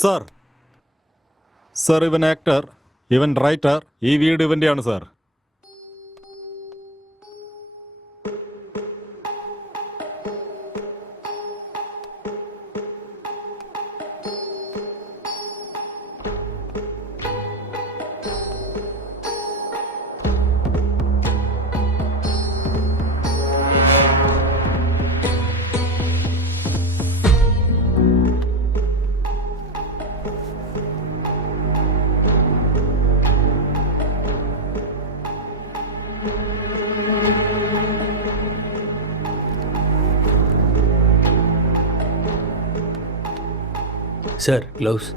Sir sir ഇവൻ actor, ഇവൻ writer, ഈ വീട് ഇവൻ്റെയാണ് സാർ. Sir gloves.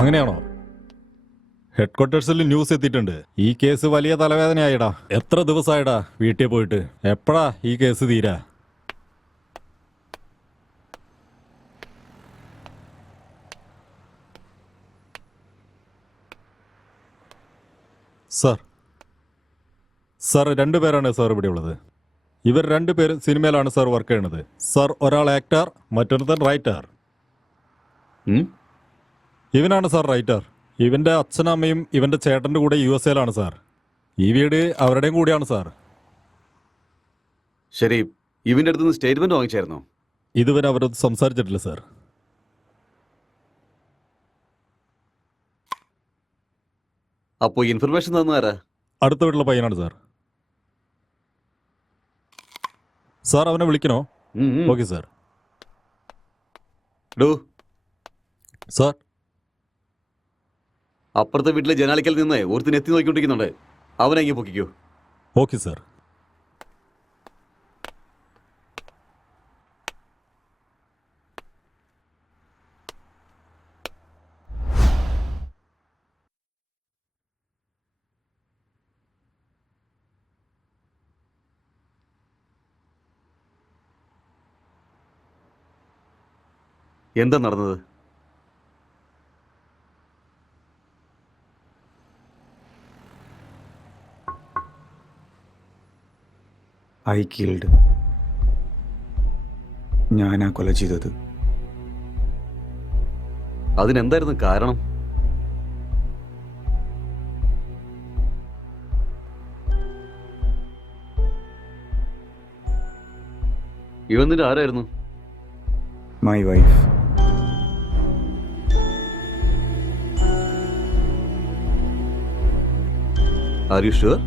അങ്ങനെയാണോ? ഹെഡ് ക്വാർട്ടേഴ്സിൽ ന്യൂസ് എത്തിയിട്ടുണ്ട്. ഈ കേസ് വലിയ തലവേദനയായിടാ. എത്ര ദിവസമായിടാ വീട്ടിൽ പോയിട്ട്? എപ്പോഴാ ഈ കേസ് തീരാ? സാർ സാർ 2 പേരാണ് സാർ ഇവിടെ ഉള്ളത്. ഇവർ 2 പേരും സിനിമയിലാണ് സാർ വർക്ക് ചെയ്യണത്. സാർ ഒരാൾ ആക്ടർ, മറ്റൊരുത്തൻ റൈറ്റർ. ഉം? ഇവനാണ് സാർ റൈറ്റർ. ഇവന്റെ അച്ഛനും അമ്മയും ഇവന്റെ ചേട്ടന്റെ കൂടെ USA-ലാണ് സാർ. ഈ വീട് അവരുടെയും കൂടിയാണ് സാർ. ശരി, ഇവന്റെ അടുത്തുനിന്ന് സ്റ്റേറ്റ്മെന്റ് വാങ്ങിച്ചായിരുന്നോ? ഇതുവരെ അവരത് സംസാരിച്ചിട്ടില്ല സാർ. അപ്പോ ഇൻഫർമേഷൻ തന്നാരാ? അടുത്ത വീട്ടിലെ പയ്യനാണ് സാർ. സാർ അവനെ വിളിക്കണോ? Okay sir. ഡോ, സാർ അപ്പുറത്തെ വീട്ടിലെ ജനാലിക്കൽ നിന്ന് ഒരുത്തിന് എത്തി നോക്കിക്കൊണ്ടിരിക്കുന്നുണ്ട്. അവനെ ഇങ്ങനെ പൊക്കിക്കോ. Okay sir. എന്താ നടന്നത്? I killed. ഞാനാ കൊല ചെയ്തത്. അതിനെന്തായിരുന്നു കാരണം? ഇവൻ നിന്റെ ആരായിരുന്നു? My wife. Are you sure?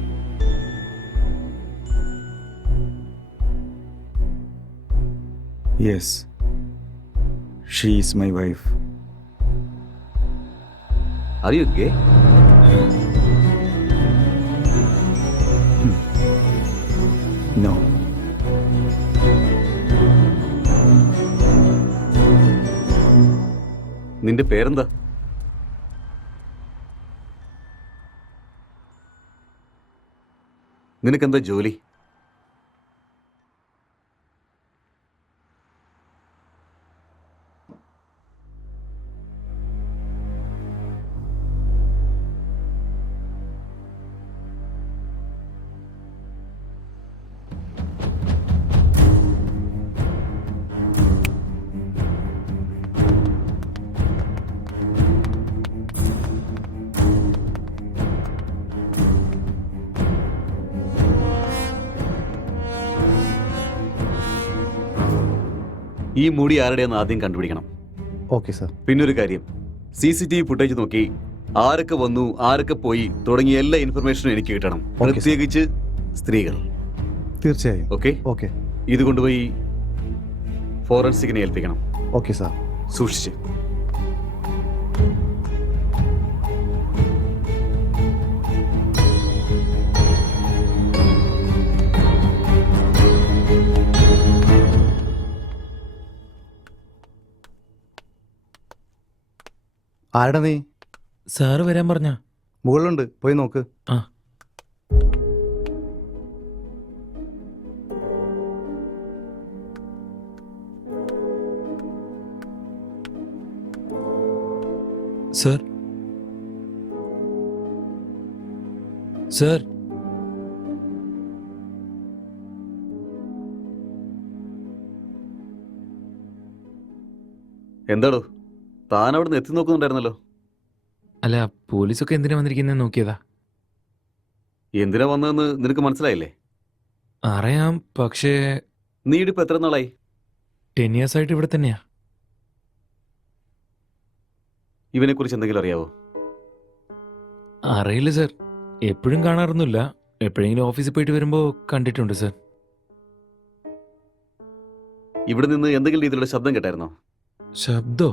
Yes, she is my wife. Are you gay? No. നിന്റെ പേരെന്താ? നിനക്കെന്താ ജോലി? ഈ മുടി ആരുടെയെന്ന് ആദ്യം കണ്ടുപിടിക്കണം. Okay sir. പിന്നൊരു കാര്യം, CCTV ഫുട്ടേജ് നോക്കി ആരൊക്കെ വന്നു, ആരൊക്കെ പോയി തുടങ്ങിയ എല്ലാ ഇൻഫർമേഷനും എനിക്ക് കിട്ടണം. Okay, sir. പ്രത്യേകിച്ച് സ്ത്രീകൾ. തീർച്ചയായും. ഓക്കെ? ഓക്കെ. ഇത് കൊണ്ടുപോയി ഫോറൻസിക്കിനെ ഏൽപ്പിക്കണം. Okay sir. സൂക്ഷിച്ച്. ആരുടെ നീ? സാറ് വരാൻ പറഞ്ഞ. മുകളിലുണ്ട്, പോയി നോക്ക്. ആ. സർ, സർ, എന്താടോ, താൻ അവിടെ നിന്ന് എത്തി നോക്കുന്നുണ്ടായിരുന്നല്ലോ. അല്ല, പോലീസൊക്കെ എന്തിനാ വന്നിരിക്കുന്നത് നോക്കിയതാ. എന്തിനാ വന്നതെന്ന് നിനക്ക് മനസ്സിലായില്ലേ? അറിയാം, പക്ഷേ നീ ഇടിപ്പ് എത്ര നാളായി? 10 years ആയിട്ട് ഇവിടെ തന്നെയാ. ഇവനെ കുറിച്ച് എന്തെങ്കിലും അറിയാവോ? അറിയില്ല സർ, എപ്പോഴും കാണാറൊന്നുമില്ല. എപ്പോഴെങ്കിലും ഓഫീസിൽ പോയിട്ട് വരുമ്പോൾ കണ്ടിട്ടുണ്ട് സർ. ഇവിടെ നിന്ന് എന്തെങ്കിലും രീതിയിലുള്ള ശബ്ദം കേട്ടായിരുന്നോ? ശബ്ദോ?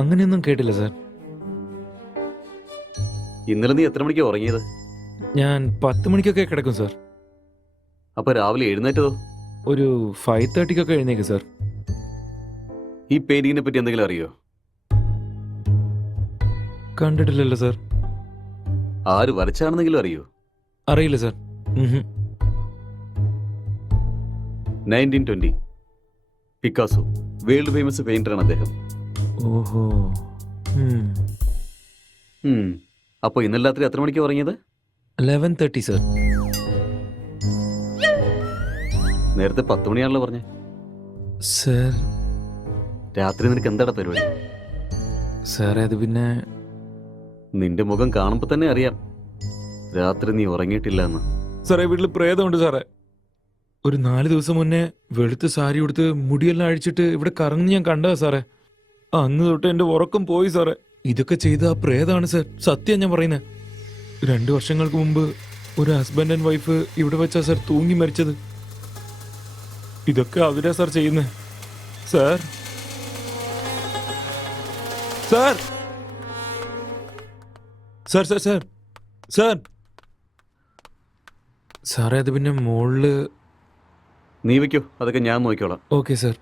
അങ്ങനെയൊന്നും കേട്ടില്ല സർ. ഇന്നലെ നീ എത്ര മണിക്കാണ് ഉറങ്ങിയത്? ഞാൻ 10 മണിക്കൊക്കെ കിടക്കും സർ. അപ്പൊ രാവിലെ എഴുന്നേറ്റതോ? ഒരു 5:30 എഴുന്നേക്കും സർ. ഈ പെയിന്റിങ്ങിനെ പറ്റി എന്തെങ്കിലും അറിയോ? കണ്ടിട്ടില്ലല്ലോ സർ. ആര് വരച്ചാണെന്നെങ്കിലും അറിയോ? അറിയില്ല സർ. 1920 പിക്കാസോ, വേൾഡ് ഫേമസ് പെയിന്ററാണ് അദ്ദേഹം. ഓഹോ. അപ്പോൾ ഇന്നലെ രാത്രി എത്ര മണിക്ക് ഉറങ്ങിയത്? 11:30 സർ. നേരത്തെ 10 മണിയാണല്ലോ പറഞ്ഞേ. സർ, രാത്രി നിനക്ക് എന്താണ് പരിപാടി? സാറേ അത് പിന്നെ നിന്റെ മുഖം കാണുമ്പോൾ തന്നെ അറിയാം രാത്രി നീ ഉറങ്ങിയിട്ടില്ല എന്ന്. സാറേ വീട്ടിൽ പ്രേതമുണ്ട് സാറേ. ഒരു 4 ദിവസം മുന്നേ വെളുത്ത് സാരി ഉടുത്ത് മുടിയെല്ലാം അഴിച്ചിട്ട് ഇവിടെ കറങ്ങി ഞാൻ കണ്ടതാ സാറേ. അന്ന് തൊട്ട് എന്റെ ഉറക്കം പോയി സാറേ. ഇതൊക്കെ ചെയ്ത ആ പ്രേതാണ് സാർ, സത്യം ഞാൻ പറയുന്നത്. 2 വർഷങ്ങൾക്ക് മുമ്പ് ഒരു ഹസ്ബൻഡ് ആൻഡ് വൈഫ് ഇവിടെ വെച്ചാ സാർ തൂങ്ങി മരിച്ചത്. ഇതൊക്കെ അവരാ സാർ ചെയ്യുന്നത്. Sir sir sir sir sir sir സാറേ അത് പിന്നെ മോളില്. നീ വയ്ക്കോ, അതൊക്കെ ഞാൻ നോക്കിക്കോളാം. Okay sir.